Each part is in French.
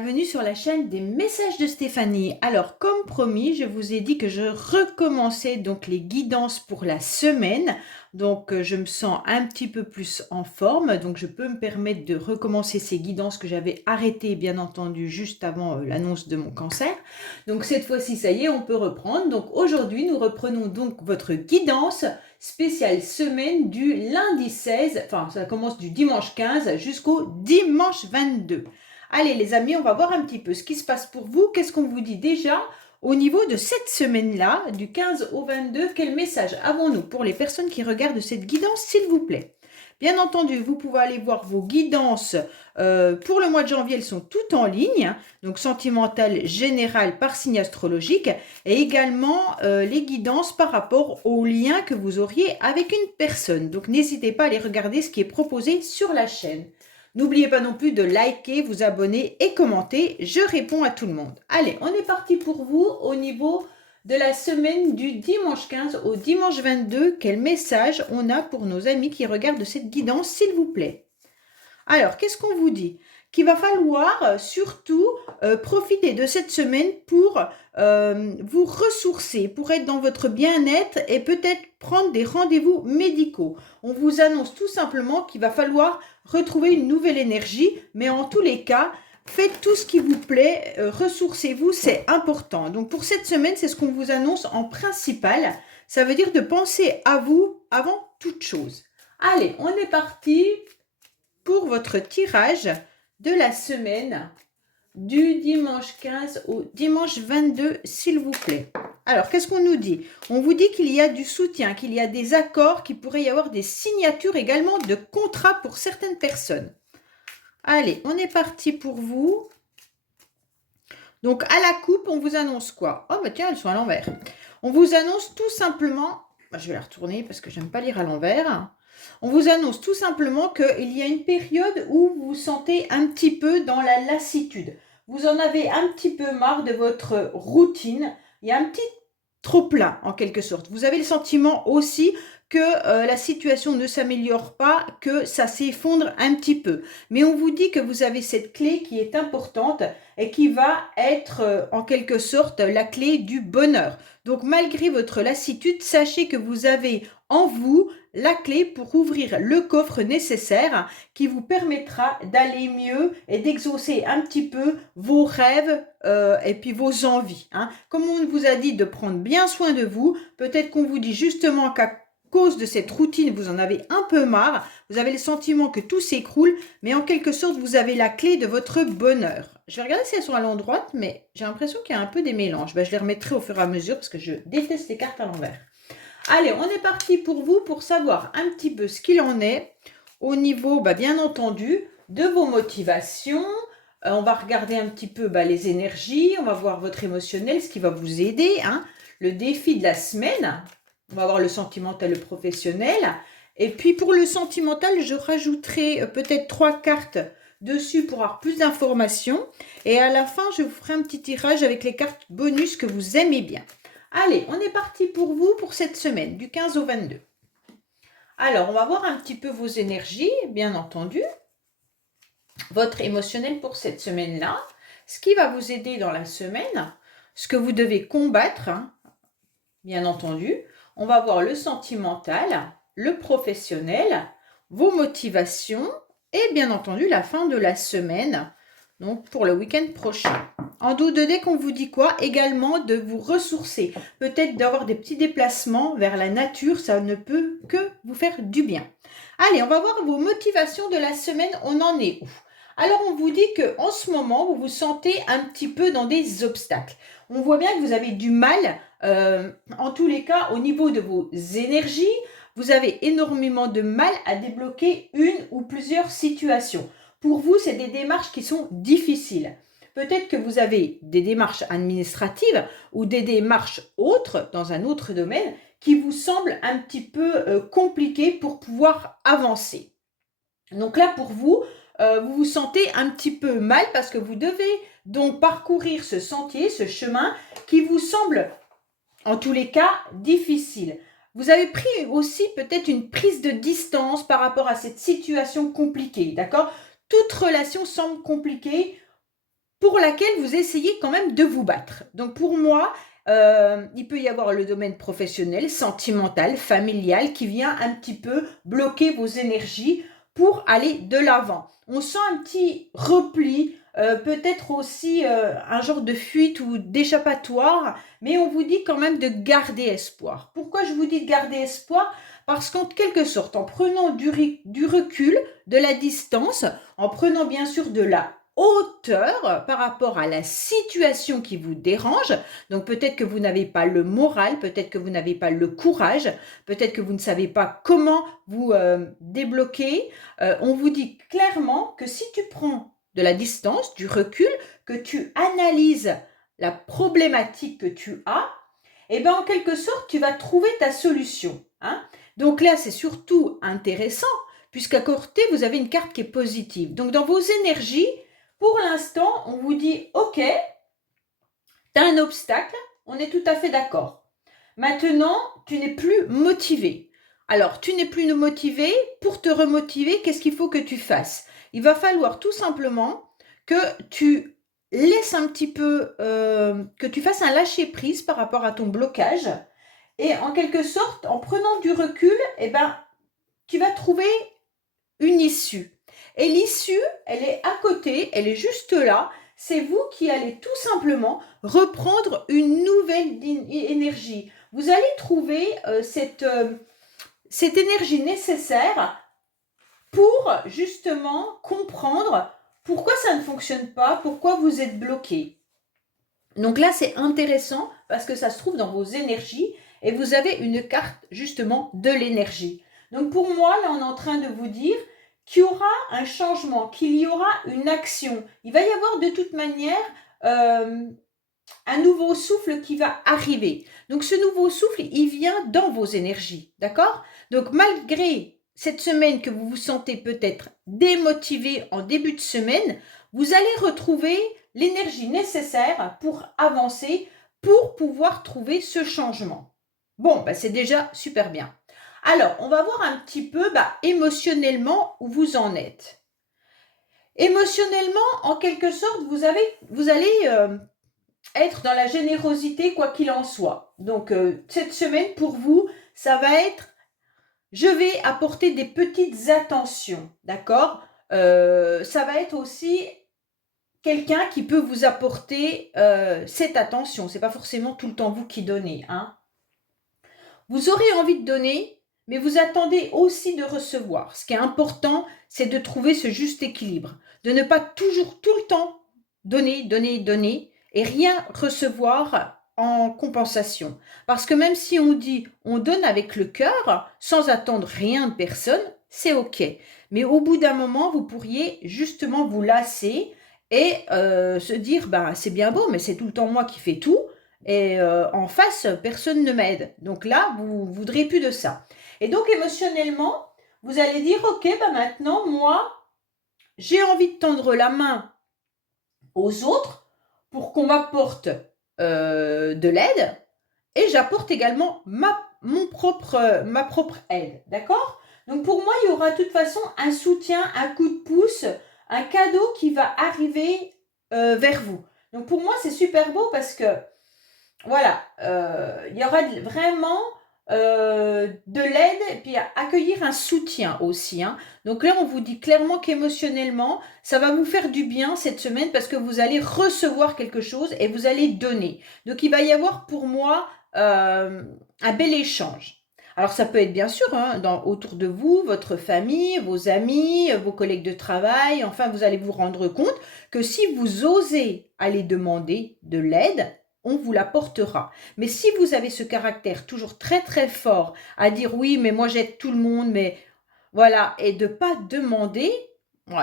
bienvenue sur la chaîne des messages de Stéphanie. Alors, comme promis, je vous ai dit que je recommençais donc les guidances pour la semaine. Donc, je me sens un petit peu plus en forme. Donc, je peux me permettre de recommencer ces guidances que j'avais arrêtées, bien entendu, juste avant l'annonce de mon cancer. Donc, cette fois-ci, ça y est, on peut reprendre. Donc, aujourd'hui, nous reprenons donc votre guidance spéciale semaine du lundi 16, enfin, ça commence du dimanche 15 jusqu'au dimanche 22. Allez les amis, on va voir un petit peu ce qui se passe pour vous. Qu'est-ce qu'on vous dit déjà au niveau de cette semaine-là, du 15 au 22? Quel message avons-nous pour les personnes qui regardent cette guidance, s'il vous plaît? Bien entendu, vous pouvez aller voir vos guidances pour le mois de janvier, elles sont toutes en ligne, donc sentimentale, générale par signe astrologique, et également les guidances par rapport aux liens que vous auriez avec une personne. Donc n'hésitez pas à aller regarder ce qui est proposé sur la chaîne. N'oubliez pas non plus de liker, vous abonner et commenter. Je réponds à tout le monde. Allez, on est parti pour vous au niveau de la semaine du dimanche 15 au dimanche 22. Quel message on a pour nos amis qui regardent cette guidance, s'il vous plaît? Alors, qu'est-ce qu'on vous dit? Qu'il va falloir surtout profiter de cette semaine pour vous ressourcer, pour être dans votre bien-être et peut-être prendre des rendez-vous médicaux. On vous annonce tout simplement qu'il va falloir retrouver une nouvelle énergie, mais en tous les cas, faites tout ce qui vous plaît, ressourcez-vous, c'est important. Donc pour cette semaine, c'est ce qu'on vous annonce en principal. Ça veut dire de penser à vous avant toute chose. Allez, on est parti pour votre tirage de la semaine du dimanche 15 au dimanche 22, s'il vous plaît. Alors, qu'est-ce qu'on nous dit? On vous dit qu'il y a du soutien, qu'il y a des accords, qu'il pourrait y avoir des signatures également de contrats pour certaines personnes. Allez, on est parti pour vous. Donc, à la coupe, on vous annonce quoi? Oh, bah tiens, elles sont à l'envers. On vous annonce tout simplement... je vais la retourner parce que j'aime pas lire à l'envers. On vous annonce tout simplement qu'il y a une période où vous vous sentez un petit peu dans la lassitude. Vous en avez un petit peu marre de votre routine. Il y a un petit trop-plein en quelque sorte. Vous avez le sentiment aussi que la situation ne s'améliore pas, que ça s'effondre un petit peu. Mais on vous dit que vous avez cette clé qui est importante et qui va être en quelque sorte la clé du bonheur. Donc malgré votre lassitude, sachez que vous avez en vous la clé pour ouvrir le coffre nécessaire qui vous permettra d'aller mieux et d'exaucer un petit peu vos rêves et puis vos envies. Comme on vous a dit de prendre bien soin de vous, peut-être qu'on vous dit justement qu'à cause de cette routine, vous en avez un peu marre, vous avez le sentiment que tout s'écroule, mais en quelque sorte, vous avez la clé de votre bonheur. Je vais regarder si elles sont à l'endroit, mais j'ai l'impression qu'il y a un peu des mélanges. Je les remettrai au fur et à mesure parce que je déteste les cartes à l'envers. Allez, on est parti pour vous pour savoir un petit peu ce qu'il en est au niveau, bien entendu, de vos motivations. On va regarder un petit peu les énergies, on va voir votre émotionnel, ce qui va vous aider. Le défi de la semaine, on va voir le sentimental, le professionnel. Et puis pour le sentimental, je rajouterai peut-être 3 cartes dessus pour avoir plus d'informations. Et à la fin, je vous ferai un petit tirage avec les cartes bonus que vous aimez bien. Allez, on est parti pour vous pour cette semaine, du 15 au 22. Alors, on va voir un petit peu vos énergies, bien entendu. Votre émotionnel pour cette semaine-là. Ce qui va vous aider dans la semaine. Ce que vous devez combattre, bien entendu. On va voir le sentimental, le professionnel, vos motivations et bien entendu la fin de la semaine. Donc, pour le week-end prochain. En dos de deck, on vous dit quoi? Également de vous ressourcer. Peut-être d'avoir des petits déplacements vers la nature. Ça ne peut que vous faire du bien. Allez, on va voir vos motivations de la semaine. On en est où? Alors, on vous dit qu'en ce moment, vous vous sentez un petit peu dans des obstacles. On voit bien que vous avez du mal, en tous les cas, au niveau de vos énergies. Vous avez énormément de mal à débloquer une ou plusieurs situations. Pour vous, c'est des démarches qui sont difficiles. Peut-être que vous avez des démarches administratives ou des démarches autres dans un autre domaine qui vous semblent un petit peu compliquées pour pouvoir avancer. Donc là, pour vous, vous vous sentez un petit peu mal parce que vous devez donc parcourir ce sentier, ce chemin qui vous semble, en tous les cas, difficile. Vous avez pris aussi peut-être une prise de distance par rapport à cette situation compliquée, d'accord? Toute relation semble compliquée pour laquelle vous essayez quand même de vous battre. Donc pour moi, il peut y avoir le domaine professionnel, sentimental, familial qui vient un petit peu bloquer vos énergies pour aller de l'avant. On sent un petit repli, peut-être aussi un genre de fuite ou d'échappatoire, mais on vous dit quand même de garder espoir. Pourquoi je vous dis de garder espoir? Parce qu'en quelque sorte, en prenant du recul, de la distance, en prenant bien sûr de la hauteur par rapport à la situation qui vous dérange. Donc peut-être que vous n'avez pas le moral, peut-être que vous n'avez pas le courage, peut-être que vous ne savez pas comment vous débloquer. On vous dit clairement que si tu prends de la distance, du recul, que tu analyses la problématique que tu as, et bien en quelque sorte, tu vas trouver ta solution. Hein. Donc là, c'est surtout intéressant, puisqu'à côté, vous avez une carte qui est positive. Donc dans vos énergies, pour l'instant, on vous dit, ok, tu as un obstacle, on est tout à fait d'accord. Maintenant, tu n'es plus motivé. Alors, tu n'es plus motivé, pour te remotiver, qu'est-ce qu'il faut que tu fasses? Il va falloir tout simplement que tu laisses un petit peu, que tu fasses un lâcher-prise par rapport à ton blocage. Et en quelque sorte, en prenant du recul, eh ben, tu vas trouver une issue. Et l'issue, elle est à côté, elle est juste là. C'est vous qui allez tout simplement reprendre une nouvelle énergie. Vous allez trouver cette énergie nécessaire pour justement comprendre pourquoi ça ne fonctionne pas, pourquoi vous êtes bloqué. Donc là, c'est intéressant parce que ça se trouve dans vos énergies et vous avez une carte justement de l'énergie. Donc pour moi, là, on est en train de vous dire qu'il y aura un changement, qu'il y aura une action. Il va y avoir de toute manière un nouveau souffle qui va arriver. Donc ce nouveau souffle, il vient dans vos énergies, d'accord? Donc malgré cette semaine que vous vous sentez peut-être démotivé en début de semaine, vous allez retrouver l'énergie nécessaire pour avancer, pour pouvoir trouver ce changement. Bon, bah, c'est déjà super bien. Alors, on va voir un petit peu émotionnellement où vous en êtes. Émotionnellement, en quelque sorte, vous allez être dans la générosité quoi qu'il en soit. Donc, cette semaine, pour vous, ça va être, je vais apporter des petites attentions, d'accord? Ça va être aussi quelqu'un qui peut vous apporter cette attention. C'est pas forcément tout le temps vous qui donnez, hein. Vous aurez envie de donner, mais vous attendez aussi de recevoir. Ce qui est important, c'est de trouver ce juste équilibre, de ne pas toujours tout le temps donner, donner, donner et rien recevoir en compensation. Parce que même si on dit on donne avec le cœur, sans attendre rien de personne, c'est ok. Mais au bout d'un moment, vous pourriez justement vous lasser et se dire, c'est bien beau, mais c'est tout le temps moi qui fais tout. Et en face, personne ne m'aide. Donc là, vous ne voudrez plus de ça. Et donc émotionnellement, vous allez dire, ok, maintenant, moi, j'ai envie de tendre la main aux autres pour qu'on m'apporte de l'aide et j'apporte également ma propre aide. D'accord? Donc pour moi, il y aura de toute façon un soutien, un coup de pouce, un cadeau qui va arriver vers vous. Donc pour moi, c'est super beau parce que voilà, il y aura vraiment de l'aide et puis accueillir un soutien aussi. Hein. Donc là, on vous dit clairement qu'émotionnellement, ça va vous faire du bien cette semaine parce que vous allez recevoir quelque chose et vous allez donner. Donc il va y avoir pour moi un bel échange. Alors ça peut être bien sûr autour de vous, votre famille, vos amis, vos collègues de travail. Enfin, vous allez vous rendre compte que si vous osez aller demander de l'aide, on vous l'apportera. Mais si vous avez ce caractère toujours très très fort à dire oui, mais moi j'aide tout le monde, mais voilà, et de pas demander,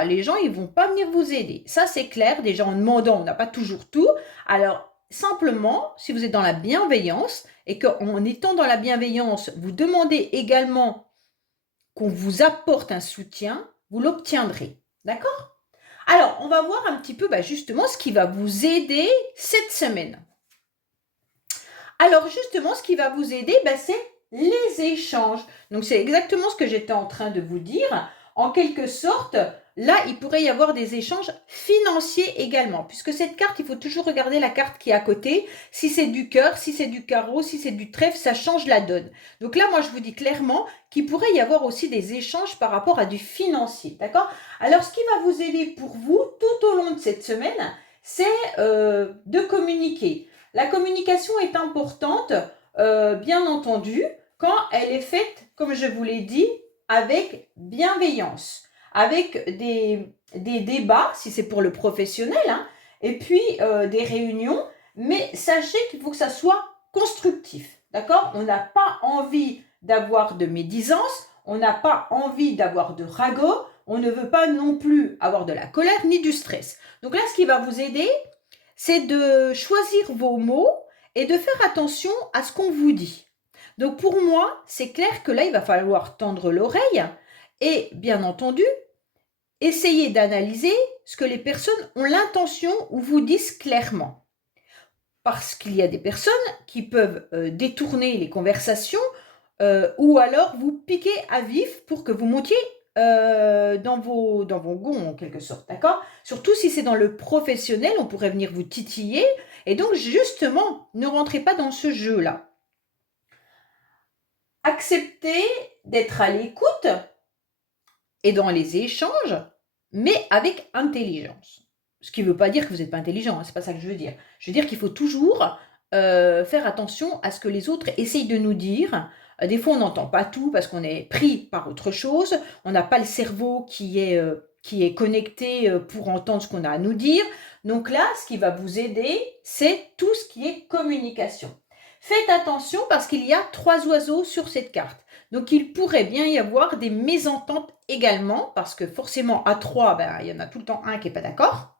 les gens ils vont pas venir vous aider. Ça c'est clair, déjà en demandant, on n'a pas toujours tout. Alors simplement, si vous êtes dans la bienveillance et qu'en étant dans la bienveillance, vous demandez également qu'on vous apporte un soutien, vous l'obtiendrez. D'accord? Alors, on va voir un petit peu justement ce qui va vous aider cette semaine. Alors justement, ce qui va vous aider, c'est les échanges. Donc c'est exactement ce que j'étais en train de vous dire. En quelque sorte, là, il pourrait y avoir des échanges financiers également, puisque cette carte, il faut toujours regarder la carte qui est à côté. Si c'est du cœur, si c'est du carreau, si c'est du trèfle, ça change la donne. Donc là, moi, je vous dis clairement qu'il pourrait y avoir aussi des échanges par rapport à du financier, d'accord? Alors, ce qui va vous aider pour vous tout au long de cette semaine, c'est de communiquer. La communication est importante, bien entendu, quand elle est faite, comme je vous l'ai dit, avec bienveillance, avec des débats, si c'est pour le professionnel, hein, et puis des réunions, mais sachez qu'il faut que ça soit constructif, d'accord? On n'a pas envie d'avoir de médisance, on n'a pas envie d'avoir de ragot, on ne veut pas non plus avoir de la colère ni du stress. Donc là, ce qui va vous aider, c'est de choisir vos mots et de faire attention à ce qu'on vous dit. Donc pour moi, c'est clair que là, il va falloir tendre l'oreille et, bien entendu, essayer d'analyser ce que les personnes ont l'intention ou vous disent clairement. Parce qu'il y a des personnes qui peuvent détourner les conversations ou alors vous piquer à vif pour que vous montiez dans vos gonds en quelque sorte, d'accord? Surtout si c'est dans le professionnel, on pourrait venir vous titiller. Et donc justement, ne rentrez pas dans ce jeu-là. Acceptez d'être à l'écoute et dans les échanges, mais avec intelligence. Ce qui ne veut pas dire que vous n'êtes pas intelligent, hein, c'est pas ça que je veux dire. Je veux dire qu'il faut toujours faire attention à ce que les autres essayent de nous dire. Des fois, on n'entend pas tout parce qu'on est pris par autre chose. On n'a pas le cerveau qui est connecté pour entendre ce qu'on a à nous dire. Donc là, ce qui va vous aider, c'est tout ce qui est communication. Faites attention parce qu'il y a 3 oiseaux sur cette carte. Donc, il pourrait bien y avoir des mésententes également, parce que forcément, à 3, ben, il y en a tout le temps un qui n'est pas d'accord.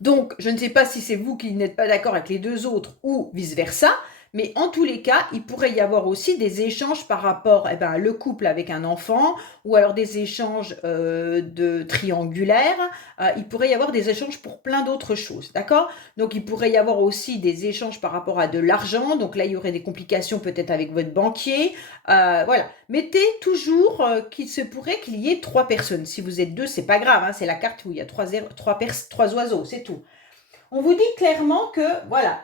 Donc, je ne sais pas si c'est vous qui n'êtes pas d'accord avec les 2 autres ou vice-versa, mais en tous les cas, il pourrait y avoir aussi des échanges par rapport le couple avec un enfant, ou alors des échanges de triangulaires. Il pourrait y avoir des échanges pour plein d'autres choses, d'accord? Donc, il pourrait y avoir aussi des échanges par rapport à de l'argent. Donc là, il y aurait des complications peut-être avec votre banquier. Voilà. Mettez toujours qu'il se pourrait qu'il y ait 3 personnes. Si vous êtes 2, c'est pas grave, hein, c'est la carte où il y a 3 oiseaux, c'est tout. On vous dit clairement que, voilà,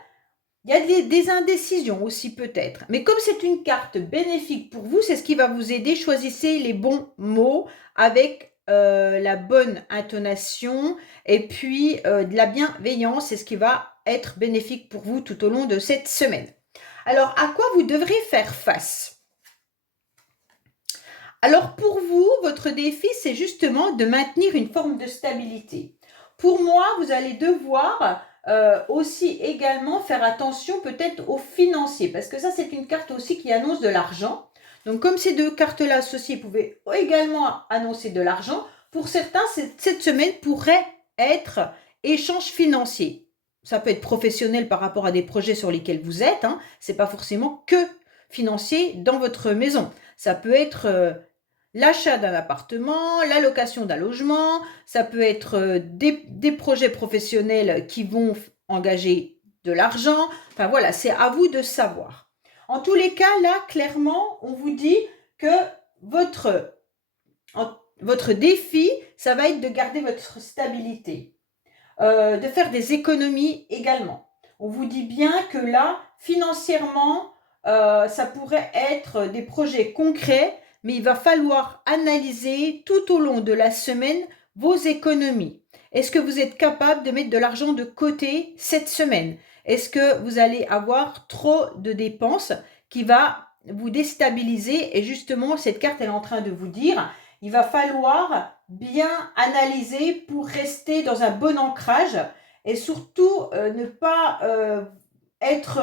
il y a des indécisions aussi peut-être. Mais comme c'est une carte bénéfique pour vous, c'est ce qui va vous aider. Choisissez les bons mots avec la bonne intonation et puis de la bienveillance. C'est ce qui va être bénéfique pour vous tout au long de cette semaine. Alors, à quoi vous devrez faire face? Alors, pour vous, votre défi, c'est justement de maintenir une forme de stabilité. Pour moi, vous allez devoir aussi également faire attention peut-être aux financiers, parce que ça, c'est une carte aussi qui annonce de l'argent. Donc, comme ces 2 cartes-là associées pouvaient également annoncer de l'argent, pour certains, cette semaine pourrait être échange financier. Ça peut être professionnel par rapport à des projets sur lesquels vous êtes, hein. Ce n'est pas forcément que financier dans votre maison. Ça peut être l'achat d'un appartement, la location d'un logement, ça peut être des projets professionnels qui vont engager de l'argent. Enfin voilà, c'est à vous de savoir. En tous les cas, là, clairement, on vous dit que votre défi, ça va être de garder votre stabilité, de faire des économies également. On vous dit bien que là, financièrement, ça pourrait être des projets concrets, mais il va falloir analyser tout au long de la semaine vos économies. Est-ce que vous êtes capable de mettre de l'argent de côté cette semaine? Est-ce que vous allez avoir trop de dépenses qui va vous déstabiliser? Et justement, cette carte, elle est en train de vous dire, il va falloir bien analyser pour rester dans un bon ancrage et surtout ne pas être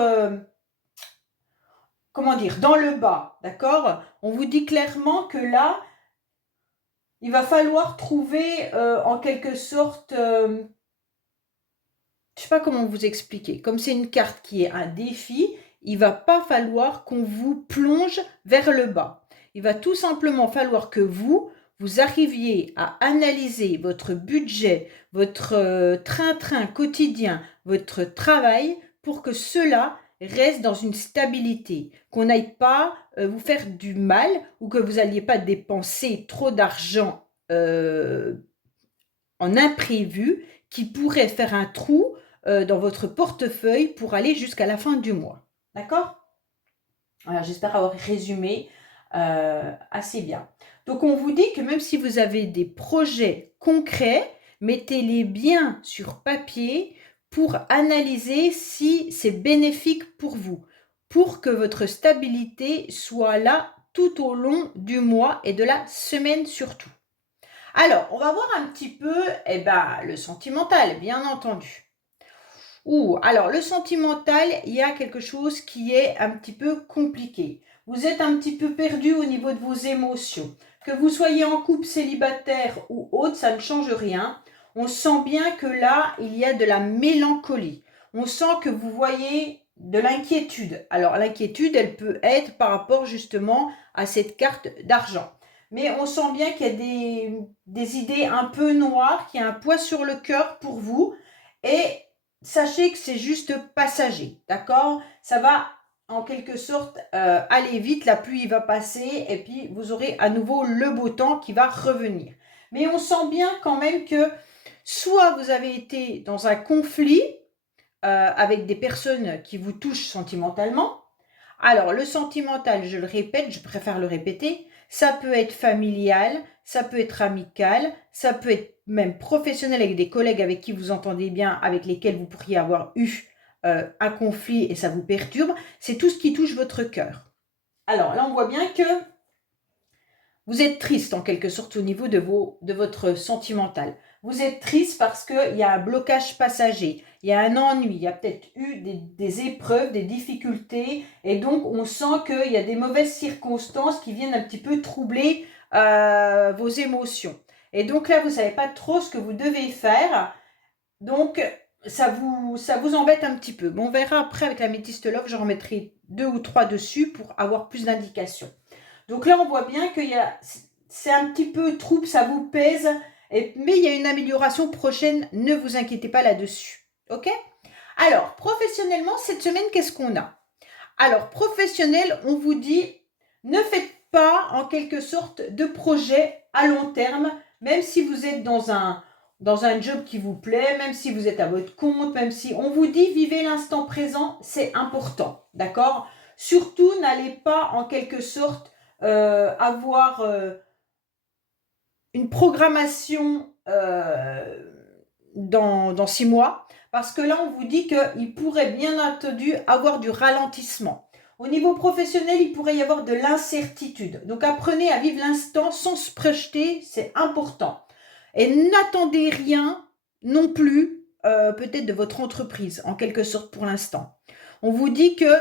comment dire, dans le bas, d'accord? On vous dit clairement que là, il va falloir trouver en quelque sorte, je ne sais pas comment vous expliquer, comme c'est une carte qui est un défi, il va pas falloir qu'on vous plonge vers le bas. Il va tout simplement falloir que vous arriviez à analyser votre budget, votre train-train quotidien, votre travail, pour que cela reste dans une stabilité, qu'on n'aille pas vous faire du mal ou que vous n'alliez pas dépenser trop d'argent en imprévu qui pourrait faire un trou dans votre portefeuille pour aller jusqu'à la fin du mois. D'accord? Voilà, j'espère avoir résumé assez bien. Donc, on vous dit que même si vous avez des projets concrets, mettez-les bien sur papier pour analyser si c'est bénéfique pour vous, pour que votre stabilité soit là tout au long du mois et de la semaine surtout. Alors, on va voir un petit peu le sentimental, bien entendu. Alors le sentimental, il y a quelque chose qui est un petit peu compliqué. Vous êtes un petit peu perdu au niveau de vos émotions. Que vous soyez en couple, célibataire ou autre, ça ne change rien. On sent bien que là, il y a de la mélancolie. On sent que vous voyez de l'inquiétude. Alors l'inquiétude, elle peut être par rapport justement à cette carte d'argent. Mais on sent bien qu'il y a des idées un peu noires, qu'il y a un poids sur le cœur pour vous. Et sachez que c'est juste passager, d'accord? Ça va en quelque sorte aller vite, la pluie va passer et puis vous aurez à nouveau le beau temps qui va revenir. Mais on sent bien quand même que soit vous avez été dans un conflit avec des personnes qui vous touchent sentimentalement. Alors le sentimental, je le répète, je préfère le répéter, ça peut être familial, ça peut être amical, ça peut être même professionnel avec des collègues avec qui vous entendez bien, avec lesquels vous pourriez avoir eu un conflit et ça vous perturbe. C'est tout ce qui touche votre cœur. Alors là, on voit bien que vous êtes triste en quelque sorte au niveau de votre sentimental. Vous êtes triste parce qu'il y a un blocage passager, il y a un ennui, il y a peut-être eu des épreuves, des difficultés, et donc on sent qu'il y a des mauvaises circonstances qui viennent un petit peu troubler vos émotions. Et donc là, vous ne savez pas trop ce que vous devez faire, donc ça vous embête un petit peu. Bon, on verra après avec la métiste love, j'en remettrai 2 ou 3 dessus pour avoir plus d'indications. Donc là, on voit bien que c'est un petit peu trouble, ça vous pèse, mais il y a une amélioration prochaine, ne vous inquiétez pas là-dessus. Ok? Alors, professionnellement, cette semaine, qu'est-ce qu'on a? Alors, professionnel, on vous dit, ne faites pas en quelque sorte de projet à long terme, même si vous êtes dans un job qui vous plaît, même si vous êtes à votre compte, même si on vous dit vivez l'instant présent, c'est important, d'accord? Surtout, n'allez pas en quelque sorte avoir une programmation dans 6 mois, parce que là, on vous dit qu'il pourrait bien entendu avoir du ralentissement. Au niveau professionnel, il pourrait y avoir de l'incertitude. Donc, apprenez à vivre l'instant sans se projeter, c'est important. Et n'attendez rien non plus, peut-être de votre entreprise, en quelque sorte pour l'instant. On vous dit que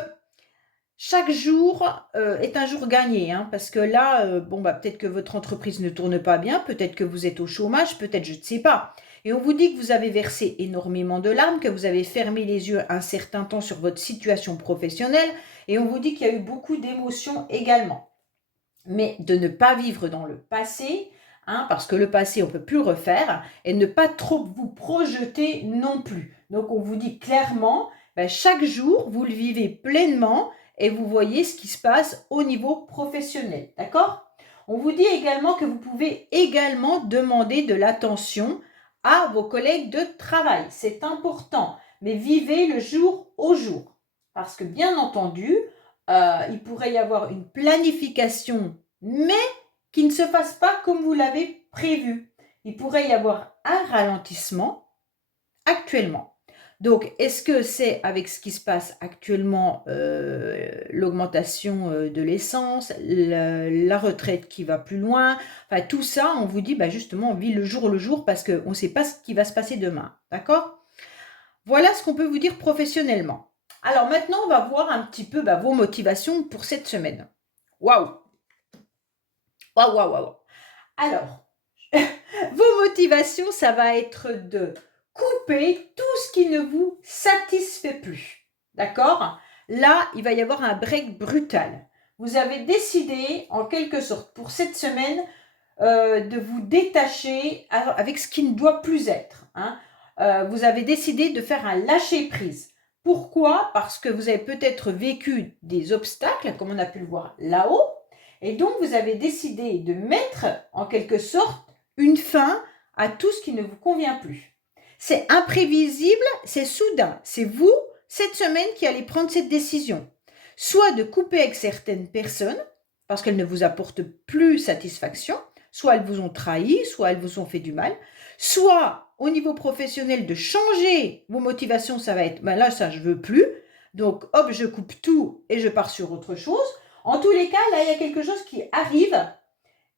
chaque jour est un jour gagné, hein, parce que là, peut-être que votre entreprise ne tourne pas bien, peut-être que vous êtes au chômage, peut-être je ne sais pas. Et on vous dit que vous avez versé énormément de larmes, que vous avez fermé les yeux un certain temps sur votre situation professionnelle, et on vous dit qu'il y a eu beaucoup d'émotions également. Mais de ne pas vivre dans le passé, hein, parce que le passé, on ne peut plus le refaire, et ne pas trop vous projeter non plus. Donc on vous dit clairement, chaque jour, vous le vivez pleinement, et vous voyez ce qui se passe au niveau professionnel, d'accord? On vous dit également que vous pouvez également demander de l'attention à vos collègues de travail. C'est important, mais vivez le jour au jour. Parce que bien entendu, il pourrait y avoir une planification, mais qui ne se fasse pas comme vous l'avez prévu. Il pourrait y avoir un ralentissement actuellement. Donc, est-ce que c'est avec ce qui se passe actuellement, l'augmentation de l'essence, la retraite qui va plus loin, enfin tout ça, on vous dit justement, on vit le jour parce qu'on ne sait pas ce qui va se passer demain. D'accord? Voilà ce qu'on peut vous dire professionnellement. Alors maintenant, on va voir un petit peu vos motivations pour cette semaine. Waouh! Waouh, waouh, waouh! Alors, vos motivations, ça va être de couper tout ce qui ne vous satisfait plus. D'accord? Là, il va y avoir un break brutal. Vous avez décidé, en quelque sorte, pour cette semaine, de vous détacher avec ce qui ne doit plus être. Hein. Vous avez décidé de faire un lâcher-prise. Pourquoi? Parce que vous avez peut-être vécu des obstacles, comme on a pu le voir là-haut, et donc vous avez décidé de mettre en quelque sorte une fin à tout ce qui ne vous convient plus. C'est imprévisible, c'est soudain. C'est vous, cette semaine, qui allez prendre cette décision. Soit de couper avec certaines personnes, parce qu'elles ne vous apportent plus satisfaction, soit elles vous ont trahi, soit elles vous ont fait du mal, soit au niveau professionnel de changer vos motivations, ça va être, ben là, ça, je veux plus, donc hop, je coupe tout et je pars sur autre chose. En tous les cas, là, il y a quelque chose qui arrive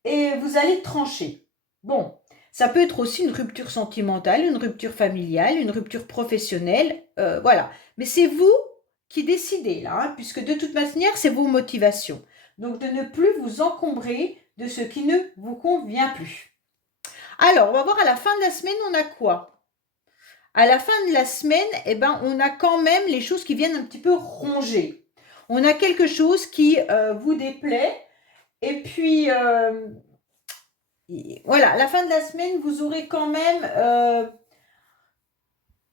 et vous allez trancher. Bon, ça peut être aussi une rupture sentimentale, une rupture familiale, une rupture professionnelle, voilà. Mais c'est vous qui décidez là, hein, puisque de toute manière, c'est vos motivations. Donc, de ne plus vous encombrer de ce qui ne vous convient plus. Alors, on va voir à la fin de la semaine, on a quoi? À la fin de la semaine, eh ben, on a quand même les choses qui viennent un petit peu ronger. On a quelque chose qui vous déplaît. Et puis, voilà, à la fin de la semaine, vous aurez quand même...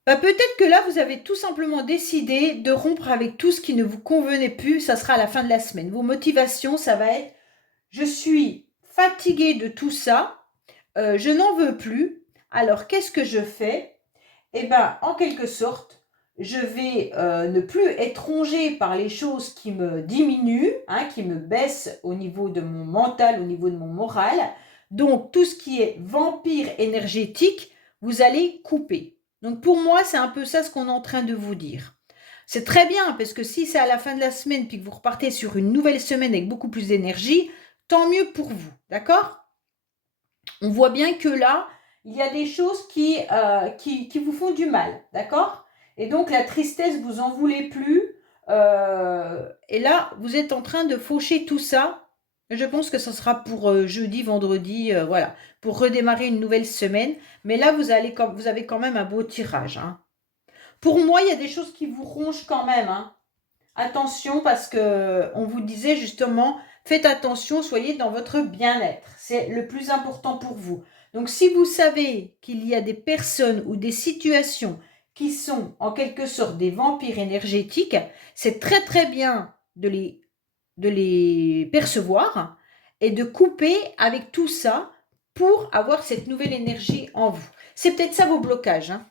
peut-être que là, vous avez tout simplement décidé de rompre avec tout ce qui ne vous convenait plus. Ça sera à la fin de la semaine. Vos motivations, ça va être: je suis fatiguée de tout ça. Je n'en veux plus. Alors, qu'est-ce que je fais? Eh bien, en quelque sorte, je vais ne plus être rongée par les choses qui me diminuent, hein, qui me baissent au niveau de mon mental, au niveau de mon moral. Donc, tout ce qui est vampire énergétique, vous allez couper. Donc, pour moi, c'est un peu ça ce qu'on est en train de vous dire. C'est très bien, parce que si c'est à la fin de la semaine, puis que vous repartez sur une nouvelle semaine avec beaucoup plus d'énergie, tant mieux pour vous, d'accord? On voit bien que là, il y a des choses qui vous font du mal, d'accord? Et donc, la tristesse, vous en voulez plus. Et là, vous êtes en train de faucher tout ça. Je pense que ce sera pour jeudi, vendredi, voilà, pour redémarrer une nouvelle semaine. Mais là, vous avez quand même un beau tirage, hein. Pour moi, il y a des choses qui vous rongent quand même, hein. Attention, parce que on vous disait justement, faites attention, soyez dans votre bien-être. C'est le plus important pour vous. Donc, si vous savez qu'il y a des personnes ou des situations qui sont en quelque sorte des vampires énergétiques, c'est très très bien de les percevoir et de couper avec tout ça pour avoir cette nouvelle énergie en vous. C'est peut-être ça vos blocages, hein.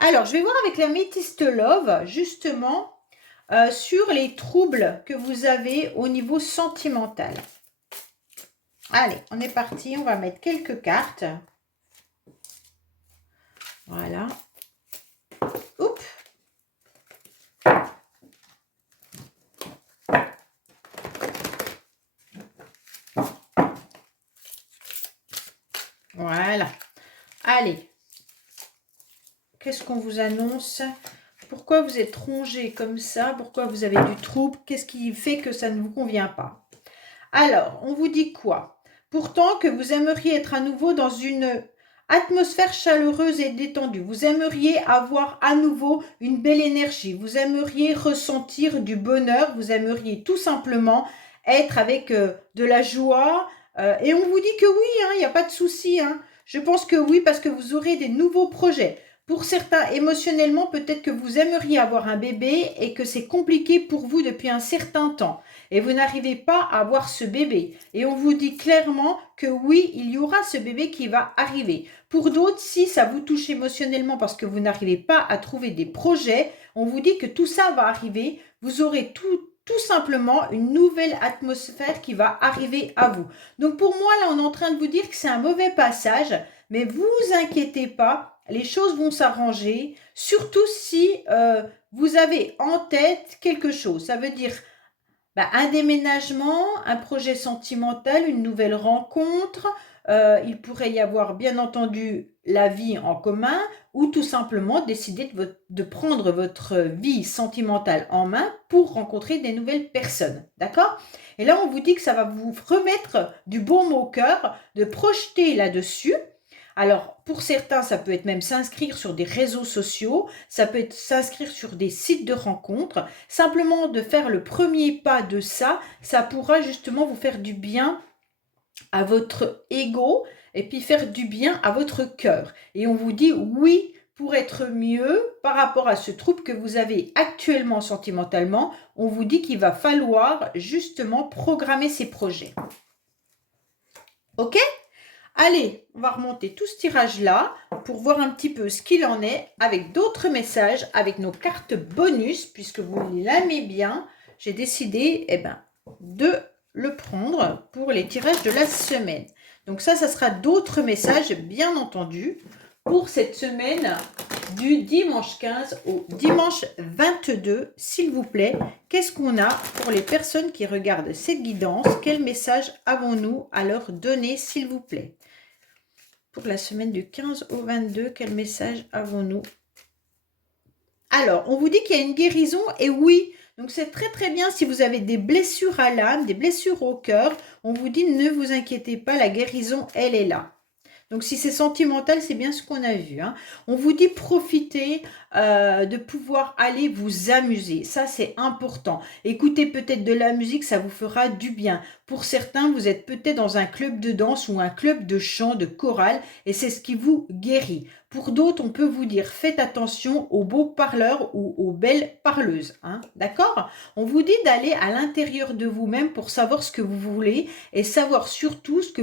Alors, je vais voir avec la Métiste Love, justement, sur les troubles que vous avez au niveau sentimental. Allez, on est parti. On va mettre quelques cartes. Voilà. Oups. Voilà. Allez. Qu'est-ce qu'on vous annonce? Pourquoi vous êtes rongé comme ça? Pourquoi vous avez du trouble? Qu'est-ce qui fait que ça ne vous convient pas? Alors, on vous dit quoi? Pourtant que vous aimeriez être à nouveau dans une atmosphère chaleureuse et détendue. Vous aimeriez avoir à nouveau une belle énergie. Vous aimeriez ressentir du bonheur. Vous aimeriez tout simplement être avec de la joie. Et on vous dit que oui, hein, il n'y a pas de souci, hein. Je pense que oui, parce que vous aurez des nouveaux projets. Pour certains, émotionnellement, peut-être que vous aimeriez avoir un bébé et que c'est compliqué pour vous depuis un certain temps. Et vous n'arrivez pas à avoir ce bébé. Et on vous dit clairement que oui, il y aura ce bébé qui va arriver. Pour d'autres, si ça vous touche émotionnellement parce que vous n'arrivez pas à trouver des projets, on vous dit que tout ça va arriver. Vous aurez tout simplement une nouvelle atmosphère qui va arriver à vous. Donc pour moi, là, on est en train de vous dire que c'est un mauvais passage, mais vous inquiétez pas, les choses vont s'arranger, surtout si vous avez en tête quelque chose. Ça veut dire un déménagement, un projet sentimental, une nouvelle rencontre. Il pourrait y avoir bien entendu la vie en commun ou tout simplement décider de prendre votre vie sentimentale en main pour rencontrer des nouvelles personnes. D'accord? Et là, on vous dit que ça va vous remettre du baume au cœur, de projeter là-dessus. Alors, pour certains, ça peut être même s'inscrire sur des réseaux sociaux, ça peut être s'inscrire sur des sites de rencontres. Simplement de faire le premier pas de ça, ça pourra justement vous faire du bien à votre ego et puis faire du bien à votre cœur. Et on vous dit oui, pour être mieux par rapport à ce trouble que vous avez actuellement sentimentalement, on vous dit qu'il va falloir justement programmer ces projets. Ok ? Allez, on va remonter tout ce tirage-là pour voir un petit peu ce qu'il en est avec d'autres messages, avec nos cartes bonus, puisque vous l'aimez bien. J'ai décidé de le prendre pour les tirages de la semaine. Donc ça sera d'autres messages, bien entendu, pour cette semaine du dimanche 15 au dimanche 22, s'il vous plaît. Qu'est-ce qu'on a pour les personnes qui regardent cette guidance? Quel message avons-nous à leur donner, s'il vous plaît? Pour la semaine du 15 au 22, quel message avons-nous? Alors, on vous dit qu'il y a une guérison, et oui, donc c'est très très bien si vous avez des blessures à l'âme, des blessures au cœur. On vous dit ne vous inquiétez pas, la guérison, elle est là. Donc, si c'est sentimental, c'est bien ce qu'on a vu, hein. On vous dit profitez de pouvoir aller vous amuser. Ça, c'est important. Écoutez peut-être de la musique, ça vous fera du bien. Pour certains, vous êtes peut-être dans un club de danse ou un club de chant, de chorale, et c'est ce qui vous guérit. Pour d'autres, on peut vous dire faites attention aux beaux parleurs ou aux belles parleuses, hein, d'accord? On vous dit d'aller à l'intérieur de vous-même pour savoir ce que vous voulez et savoir surtout ce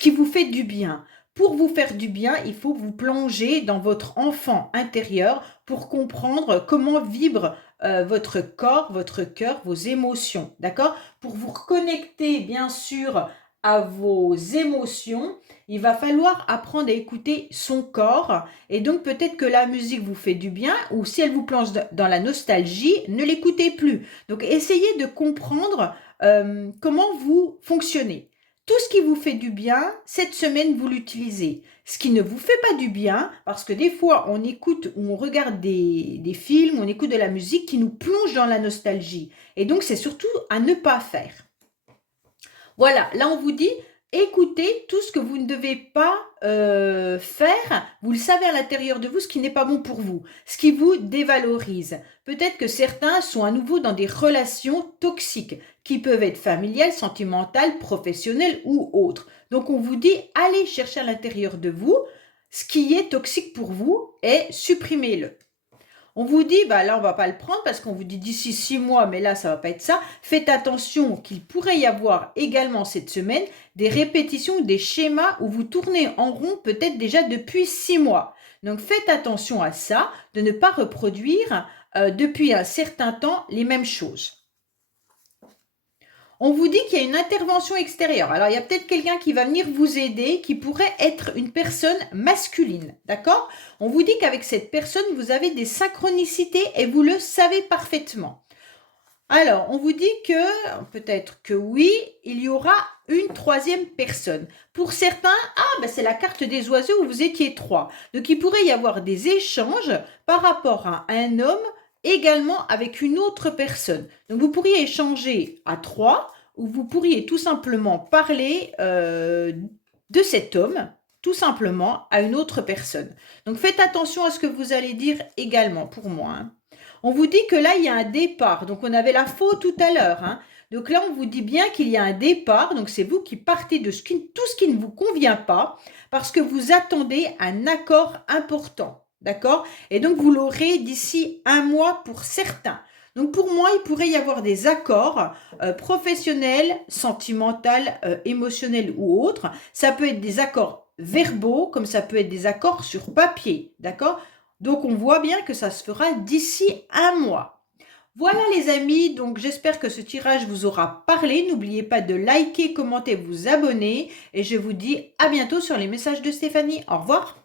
qui vous fait du bien. Pour vous faire du bien, il faut vous plonger dans votre enfant intérieur pour comprendre comment vibre votre corps, votre cœur, vos émotions, d'accord? Pour vous reconnecter, bien sûr, à vos émotions, il va falloir apprendre à écouter son corps. Et donc, peut-être que la musique vous fait du bien, ou si elle vous plonge dans la nostalgie, ne l'écoutez plus. Donc, essayez de comprendre comment vous fonctionnez. Tout ce qui vous fait du bien, cette semaine, vous l'utilisez. Ce qui ne vous fait pas du bien, parce que des fois, on écoute ou on regarde des films, on écoute de la musique qui nous plonge dans la nostalgie. Et donc, c'est surtout à ne pas faire. Voilà, là, on vous dit, écoutez tout ce que vous ne devez pas faire. Vous le savez à l'intérieur de vous, ce qui n'est pas bon pour vous, ce qui vous dévalorise. Peut-être que certains sont à nouveau dans des relations toxiques qui peuvent être familiales, sentimentales, professionnelles ou autres. Donc, on vous dit, allez chercher à l'intérieur de vous ce qui est toxique pour vous et supprimez-le. On vous dit, là, on va pas le prendre parce qu'on vous dit d'ici 6 mois, mais là, ça va pas être ça. Faites attention qu'il pourrait y avoir également cette semaine des répétitions, des schémas où vous tournez en rond peut-être déjà depuis 6 mois. Donc, faites attention à ça, de ne pas reproduire depuis un certain temps les mêmes choses. On vous dit qu'il y a une intervention extérieure. Alors, il y a peut-être quelqu'un qui va venir vous aider, qui pourrait être une personne masculine, d'accord? On vous dit qu'avec cette personne, vous avez des synchronicités et vous le savez parfaitement. Alors, on vous dit que, peut-être que oui, il y aura une troisième personne. Pour certains, c'est la carte des oiseaux où vous étiez 3. Donc, il pourrait y avoir des échanges par rapport à un homme également avec une autre personne. Donc, vous pourriez échanger à 3 ou vous pourriez tout simplement parler de cet homme, tout simplement à une autre personne. Donc, faites attention à ce que vous allez dire également pour moi, hein. On vous dit que là, il y a un départ. Donc, on avait la faute tout à l'heure, hein. Donc là, on vous dit bien qu'il y a un départ. Donc, c'est vous qui partez de tout ce qui ne vous convient pas parce que vous attendez un accord important. D'accord? Et donc, vous l'aurez d'ici 1 mois pour certains. Donc, pour moi, il pourrait y avoir des accords professionnels, sentimentaux, émotionnels ou autres. Ça peut être des accords verbaux, comme ça peut être des accords sur papier. D'accord? Donc, on voit bien que ça se fera d'ici 1 mois. Voilà les amis, donc j'espère que ce tirage vous aura parlé. N'oubliez pas de liker, commenter, vous abonner. Et je vous dis à bientôt sur les messages de Stéphanie. Au revoir.